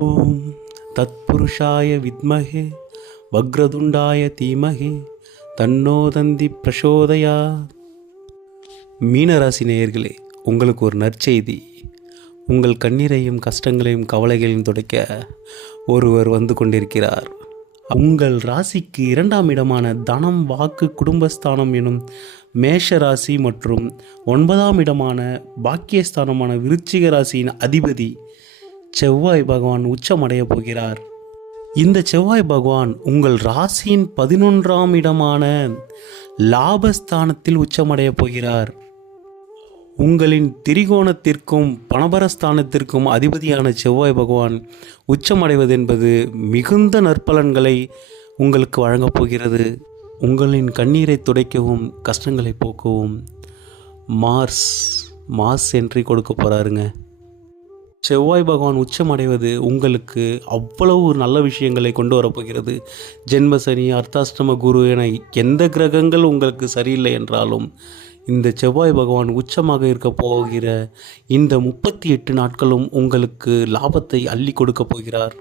ஓம் தத்புருஷாய வித்மஹே வக்ரதுண்டாய தீமஹே தன்னோ தந்தி பிரசோதயா. மீனராசி நேயர்களே, உங்களுக்கு ஒரு நற்செய்தி. உங்கள் கண்ணீரையும் கஷ்டங்களையும் கவலைகளையும் துடைக்க ஒருவர் வந்து கொண்டிருக்கிறார். உங்கள் ராசிக்கு 2ஆம் இடமான தனம், வாக்கு, குடும்பஸ்தானம் எனும் மேஷ ராசி மற்றும் 9ஆம் இடமான பாக்கியஸ்தானமான விருச்சிக ராசியின் அதிபதி செவ்வாய் பகவான் உச்சமடைய போகிறார். இந்த செவ்வாய் பகவான் உங்கள் ராசியின் 11ஆம் இடமான லாபஸ்தானத்தில் உச்சமடைய போகிறார். உங்களின் திரிகோணத்திற்கும் பணபரஸ்தானத்திற்கும் அதிபதியான செவ்வாய் பகவான் உச்சமடைவது என்பது மிகுந்த நற்பலன்களை உங்களுக்கு வழங்கப் போகிறது. உங்களின் கண்ணீரை துடைக்கவும் கஷ்டங்களை போக்கவும் மாஸ் என்ட்ரி கொடுக்க போகிறாருங்க. செவ்வாய் பகவான் உச்சமடைவது உங்களுக்கு அவ்வளவு நல்ல விஷயங்களை கொண்டு வரப்போகிறது. ஜென்மசனி, அர்த்தாஷ்டம குரு என எந்த கிரகங்கள் உங்களுக்கு சரியில்லை என்றாலும் இந்த செவ்வாய் பகவான் உச்சமாக இருக்க போகிற இந்த 38 நாட்களும் உங்களுக்கு லாபத்தை அள்ளி கொடுக்க போகிறார்.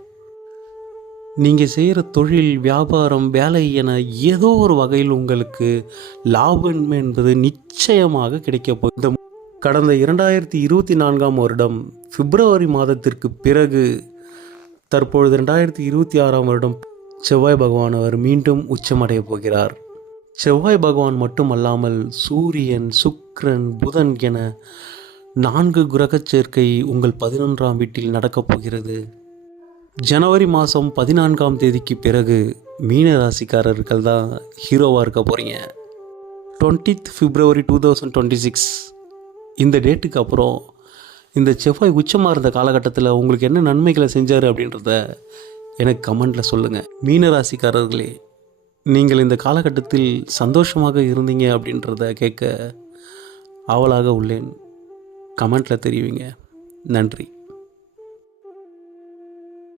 நீங்கள் செய்கிற தொழில், வியாபாரம், வேலை என ஏதோ ஒரு வகையில் உங்களுக்கு லாபம் என்பது நிச்சயமாக கிடைக்க போகிறது. கடந்த 2024ஆம் வருடம் பிப்ரவரி மாதத்திற்கு பிறகு தற்பொழுது 2026ஆம் வருடம் செவ்வாய் பகவான் அவர் மீண்டும் உச்சமடைய போகிறார். செவ்வாய் பகவான் மட்டுமல்லாமல் சூரியன், சுக்கிரன், புதன் என 4 கிரக சேர்க்கை உங்கள் 11ஆம் வீட்டில் நடக்கப் போகிறது. ஜனவரி மாதம் 14ஆம் தேதிக்கு பிறகு மீன ராசிக்காரர்கள் தான் ஹீரோவாக இருக்க போகிறீங்க. 20th February 2026 இந்த டேட்டுக்கு அப்புறம் இந்த செவ்வாய் உச்சமாக இருந்த காலகட்டத்தில் உங்களுக்கு என்ன நன்மைகளை செஞ்சார் அப்படின்றத எனக்கு கமெண்டில் சொல்லுங்கள். மீனராசிக்காரர்களே, நீங்கள் இந்த காலகட்டத்தில் சந்தோஷமாக இருந்தீங்க அப்படின்றத கேட்க ஆவலாக உள்ளேன். கமெண்டில் தெரிவிங்க. நன்றி.